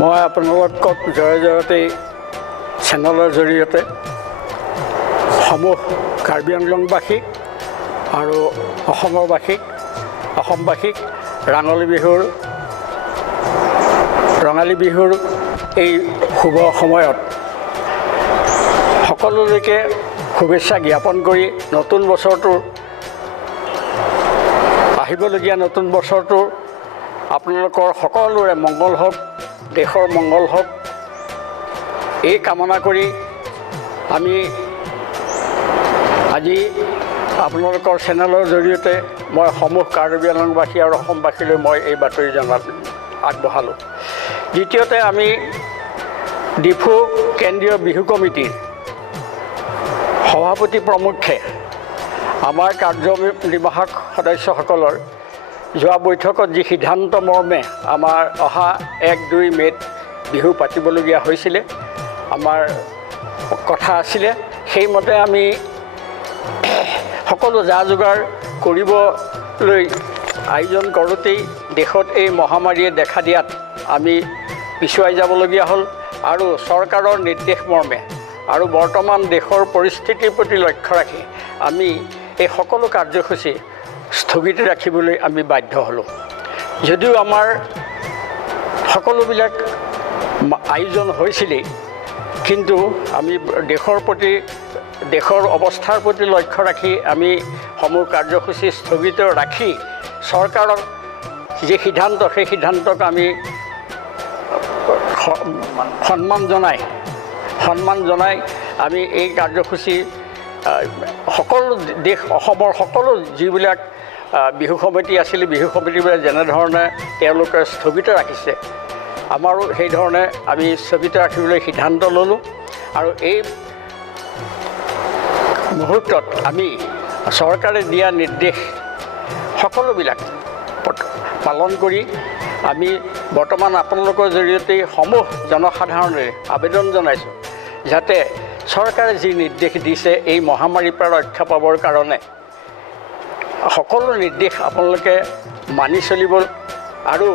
মই আপোনালোকক জয় জয়তে চেনেলৰ জৰিয়তে সমূহ কাৰ্বি আংলংবাসীক আৰু অসমবাসীক ৰঙালী বিহুৰ এই শুভ সময়ত সকলোলৈকে শুভেচ্ছা জ্ঞাপন কৰি নতুন বছৰটোৰ আহিবলগীয়া নতুন বছৰটোৰ আপোনালোকৰ সকলোৰে মংগল হওক, দেশৰ মংগল হওক, এই কামনা কৰি আমি আজি আপোনালোকৰ চেনেলৰ জৰিয়তে মই সমূহ কাৰ্বি আংলংবাসী আৰু অসমবাসীলৈ মই এই বাতৰি আগবঢ়ালোঁ। দ্বিতীয়তে আমি ডিফু কেন্দ্ৰীয় বিহু কমিটিৰ সভাপতি প্ৰমুখ্যে আমাৰ কাৰ্যনিৰ্বাহক সদস্যসকলৰ যোৱা বৈঠকত যি সিদ্ধান্ত মৰ্মে আমাৰ অহা 1-2 মে'ত বিহু পাতিবলগীয়া হৈছিলে, আমাৰ কথা আছিলে, সেইমতে আমি সকলো যা যোগাৰ কৰিবলৈ আয়োজন কৰোঁতেই দেশত এই মহামাৰীয়ে দেখা দিয়াত আমি পিছুৱাই যাবলগীয়া হ'ল আৰু চৰকাৰৰ নিৰ্দেশ মৰ্মে আৰু বৰ্তমান দেশৰ পৰিস্থিতিৰ প্ৰতি লক্ষ্য ৰাখি আমি এই সকলো কাৰ্যসূচী স্থগিত ৰাখিবলৈ আমি বাধ্য হ'লোঁ। যদিও আমাৰ সকলোবিলাক আয়োজন হৈছিলেই, কিন্তু আমি দেশৰ অৱস্থাৰ প্ৰতি লক্ষ্য ৰাখি আমি সমূহ কাৰ্যসূচী স্থগিত ৰাখি চৰকাৰৰ যি সিদ্ধান্ত, সেই সিদ্ধান্তক আমি সন্মান জনাই আমি এই কাৰ্যসূচী অসমৰ সকলো যিবিলাক বিহু সমিতি আছিলে, বিহু সমিতিবিলাক যেনেধৰণে তেওঁলোকে স্থগিত ৰাখিছে, আমাৰো সেইধৰণে আমি স্থগিত ৰাখিবলৈ সিদ্ধান্ত ল'লোঁ। আৰু এই মুহূৰ্তত আমি চৰকাৰে দিয়া নিৰ্দেশ সকলোবিলাক পালন কৰি আমি বৰ্তমান আপোনালোকৰ জৰিয়তে সমূহ জনসাধাৰণলৈ আবেদন জনাইছোঁ, যাতে চৰকাৰে যি নিৰ্দেশ দিছে এই মহামাৰীৰ পৰা ৰক্ষা পাবৰ কাৰণে সকলো নিৰ্দেশ আপোনালোকে মানি চলিব আৰু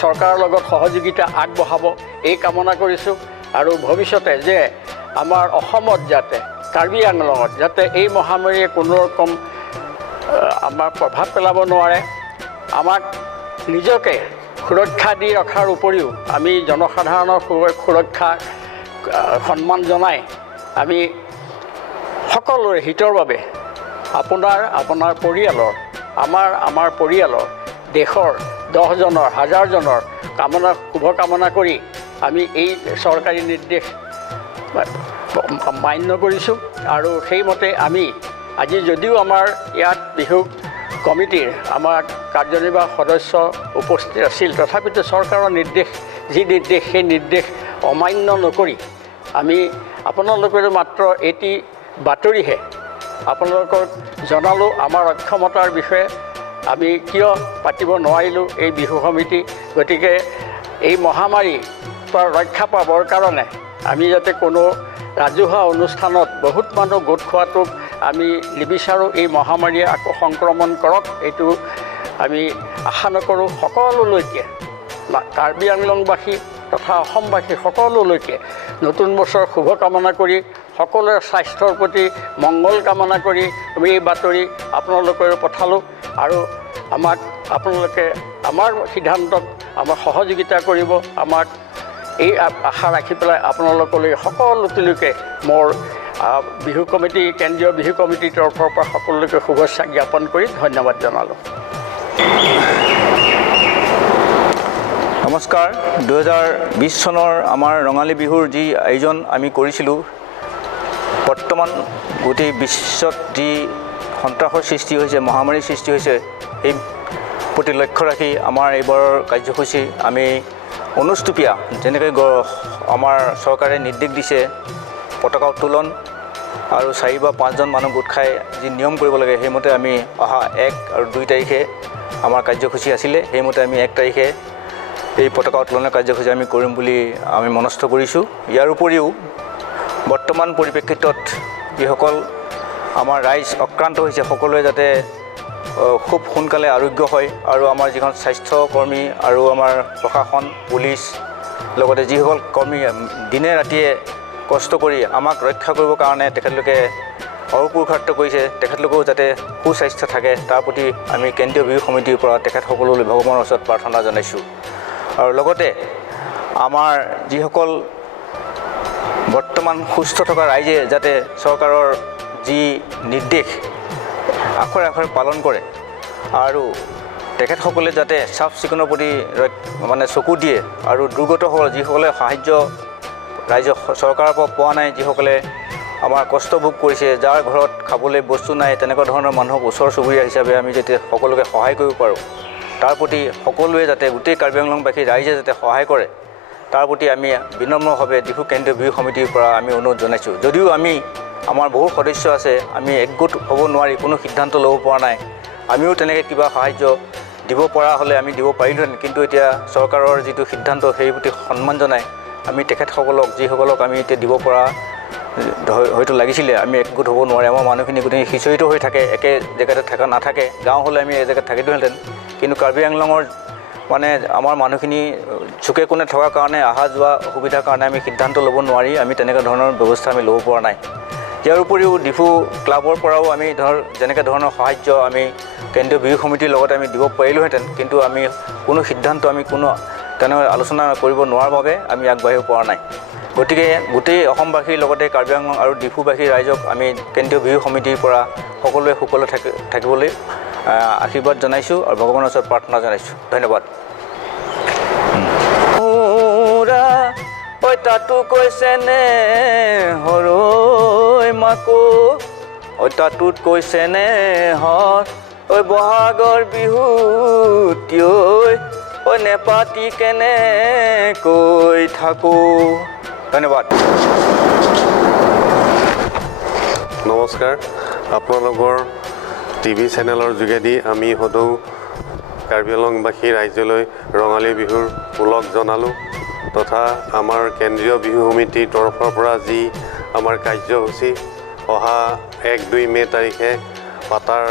চৰকাৰৰ লগত সহযোগিতা আগবঢ়াব, এই কামনা কৰিছোঁ। আৰু ভৱিষ্যতে যে আমাৰ অসমত যাতে, কাৰ্বি আংলঙত যাতে এই মহামাৰীয়ে কোনো ৰকম আমাৰ প্ৰভাৱ পেলাব নোৱাৰে, আমাক নিজকে সুৰক্ষা দি ৰখাৰ উপৰিও আমি জনসাধাৰণৰ সুৰক্ষা সন্মান জনাই আমি সকলোৰে হিতৰ বাবে আপোনাৰ পৰিয়ালৰ, আমাৰ পৰিয়ালৰ, দেশৰ 10জনৰ 1000জনৰ শুভকামনা কৰি আমি এই চৰকাৰী নিৰ্দেশ মান্য কৰিছোঁ। আৰু সেইমতে আমি আজি যদিও আমাৰ ইয়াত বিহু কমিটিৰ আমাৰ কাৰ্যনিৰ্বাহক সদস্য উপস্থিত আছিল, তথাপিতো চৰকাৰৰ সেই নিৰ্দেশ অমান্য নকৰি আমি আপোনালোকৰ মাত্ৰ এটি বাতৰিহে আপোনালোকক জনালোঁ আমাৰ অক্ষমতাৰ বিষয়ে, আমি কিয় পাতিব নোৱাৰিলোঁ এই বিহু সমিতি। গতিকে এই মহামাৰীৰ পৰা ৰক্ষা পাবৰ কাৰণে আমি যাতে কোনো ৰাজহুৱা অনুষ্ঠানত বহুত মানুহ গোট খোৱাটোক আমি নিবিচাৰোঁ, এই মহামাৰীয়ে আকৌ সংক্ৰমণ কৰক এইটো আমি আশা নকৰোঁ। সকলোলৈকে কাৰ্বি আংলংবাসী তথা অসমবাসী সকলোলৈকে নতুন বছৰ শুভকামনা কৰি সকলোৰে স্বাস্থ্যৰ প্ৰতি মংগল কামনা কৰি আমি এই বাতৰি আপোনালোকৰ পঠালোঁ। আৰু আপোনালোকে আমাৰ সিদ্ধান্তক আমাক সহযোগিতা কৰিব, আমাক এই আশা ৰাখি পেলাই আপোনালোকলৈ সকলোলৈকে মোৰ কেন্দ্ৰীয় বিহু কমিটিৰ তৰফৰ পৰা সকলোলৈকে শুভেচ্ছা জ্ঞাপন কৰি ধন্যবাদ জনালোঁ। নমস্কাৰ। 2020 চনৰ আমাৰ ৰঙালী বিহুৰ যি আয়োজন আমি কৰিছিলোঁ, বৰ্তমান গোটেই বিশ্বত যি সন্ত্ৰাসৰ সৃষ্টি হৈছে, মহামাৰীৰ সৃষ্টি হৈছে, এই প্ৰতি লক্ষ্য ৰাখি আমাৰ এইবাৰৰ কাৰ্যসূচী আমি অনুষ্টুপীয়া যেনেকৈ আমাৰ চৰকাৰে নিৰ্দেশ দিছে, পতাকা উত্তোলন আৰু 4 বা 5জন মানুহ গোট খাই যি নিয়ম কৰিব লাগে, সেইমতে আমি অহা 1 আৰু 2 তাৰিখে আমাৰ কাৰ্যসূচী আছিলে, সেইমতে আমি 1 তাৰিখে এই পতাকা উত্তোলনৰ কাৰ্যসূচী আমি কৰিম বুলি আমি মনস্থ কৰিছোঁ। ইয়াৰ উপৰিও বৰ্তমান পৰিপ্ৰেক্ষিতত যিসকল আমাৰ ৰাইজ আক্ৰান্ত হৈছে সকলোৱে যাতে খুব সোনকালে আৰোগ্য হয় আৰু আমাৰ যিখন স্বাস্থ্যকৰ্মী আৰু আমাৰ প্ৰশাসন পুলিচ লগতে যিসকল কৰ্মী দিনে ৰাতিয়ে কষ্ট কৰি আমাক ৰক্ষা কৰিবৰ কাৰণে তেখেতলোকে অহোপুৰুষাৰ্থ কৰিছে, তেখেতলোকেও যাতে সুস্বাস্থ্য থাকে তাৰ প্ৰতি আমি কেন্দ্ৰীয় বিহু সমিতিৰ পৰা তেখেতসকললৈ ভগৱানৰ ওচৰত প্ৰাৰ্থনা জনাইছোঁ। আৰু লগতে আমাৰ যিসকল বৰ্তমান সুস্থ থকা ৰাইজে যাতে চৰকাৰৰ যি নিৰ্দেশ আখৰে আখৰে পালন কৰে আৰু তেখেতসকলে যাতে চাফ চিকুণৰ প্ৰতি চকু দিয়ে আৰু দুৰ্গতসকল যিসকলে সাহায্য ৰাইজে চৰকাৰৰ পৰা পোৱা নাই, যিসকলে আমাৰ কষ্ট ভোগ কৰিছে, যাৰ ঘৰত খাবলৈ বস্তু নাই, তেনেকুৱা ধৰণৰ মানুহক ওচৰ চুবুৰীয়া হিচাপে আমি যাতে সকলোকে সহায় কৰিব পাৰোঁ তাৰ প্ৰতি সকলোৱে যাতে গোটেই কাৰ্বি আংলংবাসী ৰাইজে যাতে সহায় কৰে তাৰ প্ৰতি আমি বিনম্ৰভাৱে ডিফু কেন্দ্ৰীয় বিহু সমিতিৰ পৰা আমি অনুৰোধ জনাইছোঁ। যদিও আমাৰ বহু সদস্য আছে, আমি একগোট হ'ব নোৱাৰি কোনো সিদ্ধান্ত ল'ব পৰা নাই, আমিও তেনেকৈ কিবা সাহায্য দিব পৰা হ'লে আমি দিব পাৰিলোহেঁতেন, কিন্তু এতিয়া চৰকাৰৰ যিটো সিদ্ধান্ত সেই প্ৰতি সন্মান জনাই আমি তেখেতসকলক যিসকলক আমি এতিয়া দিব পৰা হয়তো লাগিছিলে আমি একগোট হ'ব নোৱাৰে। আমাৰ মানুহখিনি গোটেই সিঁচৰিত হৈ থাকে, একে জেগাতে নাথাকে। গাঁও হ'লে আমি এই জেগাত থাকিলোহেঁতেন, কিন্তু কাৰ্বি আংলঙৰ আমাৰ মানুহখিনি চুকে কোণে থকাৰ কাৰণে অহা যোৱা অসুবিধাৰ কাৰণে আমি সিদ্ধান্ত ল'ব নোৱাৰি আমি তেনেকুৱা ধৰণৰ ব্যৱস্থা আমি ল'ব পৰা নাই। ইয়াৰ উপৰিও ডিফু ক্লাবৰ পৰাও আমি যেনেকৈ ধৰণৰ সাহায্য আমি কেন্দ্ৰীয় বিহু সমিতিৰ লগত আমি দিব পাৰিলোহেঁতেন, কিন্তু আমি কোনো সিদ্ধান্ত আমি তেনেকৈ আলোচনা কৰিব নোৱাৰাৰ বাবে আমি আগবাঢ়িব পৰা নাই। গতিকে গোটেই অসমবাসীৰ লগতে কাৰ্বি আংলং আৰু ডিফুবাসী ৰাইজক আমি কেন্দ্ৰীয় বিহু সমিতিৰ পৰা সকলোৱে সুকলে থাকিবলৈ আশীৰ্বাদ জনাইছোঁ আৰু ভগৱানৰ ওচৰত প্ৰাৰ্থনা জনাইছোঁ। ধন্যবাদ। তাতো কৈছেনে হৰৈ মাকো, তাতোত কৈছেনে ঐ বহাগৰ বিহুত ঐ নেপাতি কেনে কৈ থাকোঁ। ধন্যবাদ। নমস্কাৰ, আপোনালোকৰ টিভি চেনেলৰ যোগেদি আমি সদৌ কাৰ্বি আংলংবাসী ৰাইজলৈ ৰঙালী বিহুৰ ওলগ জনালোঁ তথা আমাৰ কেন্দ্ৰীয় বিহু সমিতিৰ তৰফৰ পৰা যি আমাৰ কাৰ্যসূচী অহা 1-2 মে' তাৰিখে পাতাৰ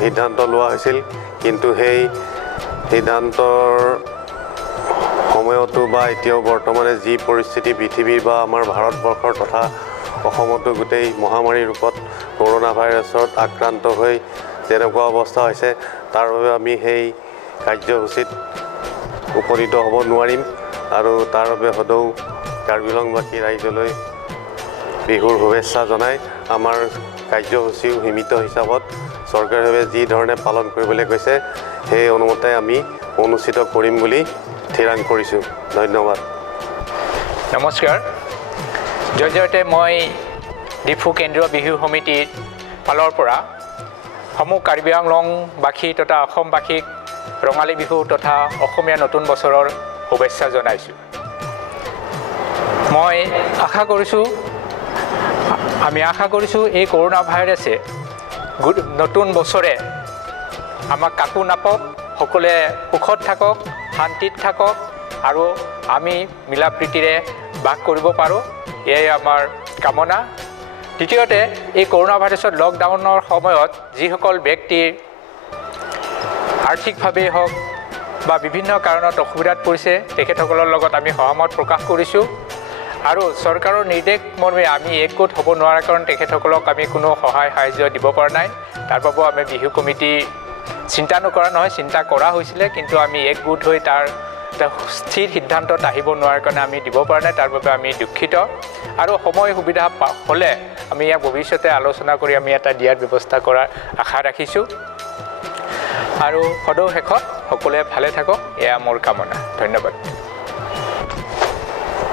সিদ্ধান্ত লোৱা হৈছিল, কিন্তু সেই সিদ্ধান্তৰ সময়তো বা এতিয়াও বৰ্তমানে যি পৰিস্থিতি পৃথিৱীৰ বা আমাৰ ভাৰতবৰ্ষৰ তথা অসমতো গোটেই মহামাৰীৰ ৰূপত কৰোণা ভাইৰাছত আক্ৰান্ত হৈ যেনেকুৱা অৱস্থা হৈছে তাৰ বাবে আমি সেই কাৰ্যসূচীত উপনীত হ'ব নোৱাৰিম আৰু তাৰ বাবে সদৌ কাৰ্বি আংলংবাসী ৰাইজলৈ বিহুৰ শুভেচ্ছা জনাই আমাৰ কাৰ্যসূচীও সীমিত হিচাপত চৰকাৰীভাৱে যি ধৰণে পালন কৰিবলৈ কৈছে সেই অনুমতে আমি অনুষ্ঠিত কৰিম বুলি থিৰাং কৰিছোঁ। ধন্যবাদ। নমস্কাৰ, জয়তে মই ডিফু কেন্দ্ৰীয় বিহু সমিতিৰ ফালৰ পৰা সমূহ কাৰ্বি আংলংবাসী তথা অসমবাসীক ৰঙালী বিহু তথা অসমীয়া নতুন বছৰৰ শুভেচ্ছা জনাইছোঁ। আমি আশা কৰিছোঁ এই কৰোণা ভাইৰাছে নতুন বছৰে আমাক কাকো নাপাওক, সকলোৱে সুখত থাকক, শান্তিত থাকক আৰু আমি মিলা প্ৰীতিৰে বাস কৰিব পাৰোঁ, এয়াই আমাৰ কামনা। দ্বিতীয়তে, এই কৰোণা ভাইৰাছৰ লকডাউনৰ সময়ত যিসকল ব্যক্তিৰ আৰ্থিকভাৱেই হওক বা বিভিন্ন কাৰণত অসুবিধাত পৰিছে তেখেতসকলৰ লগত আমি সহমত প্ৰকাশ কৰিছোঁ আৰু চৰকাৰৰ নিৰ্দেশ মৰ্মে আমি একগোট হ'ব নোৱাৰাৰ কাৰণে তেখেতসকলক আমি কোনো সহায় সাহায্য দিব পৰা নাই। তাৰ বাবেও আমি বিহু কমিটি চিন্তা নকৰা নহয়, চিন্তা কৰা হৈছিলে, কিন্তু আমি একগোট হৈ তাৰ স্থিৰ সিদ্ধান্তত আহিব নোৱাৰাৰ কাৰণে আমি দিব পৰা নাই, তাৰ বাবে আমি দুখিত আৰু সময় সুবিধা হ'লে আমি ইয়াক ভৱিষ্যতে আলোচনা কৰি আমি এটা দিয়াৰ ব্যৱস্থা কৰাৰ আশা ৰাখিছোঁ আৰু সদৌ শেষত সকলোৱে ভালে থাকক, এয়া মোৰ কামনা। ধন্যবাদ।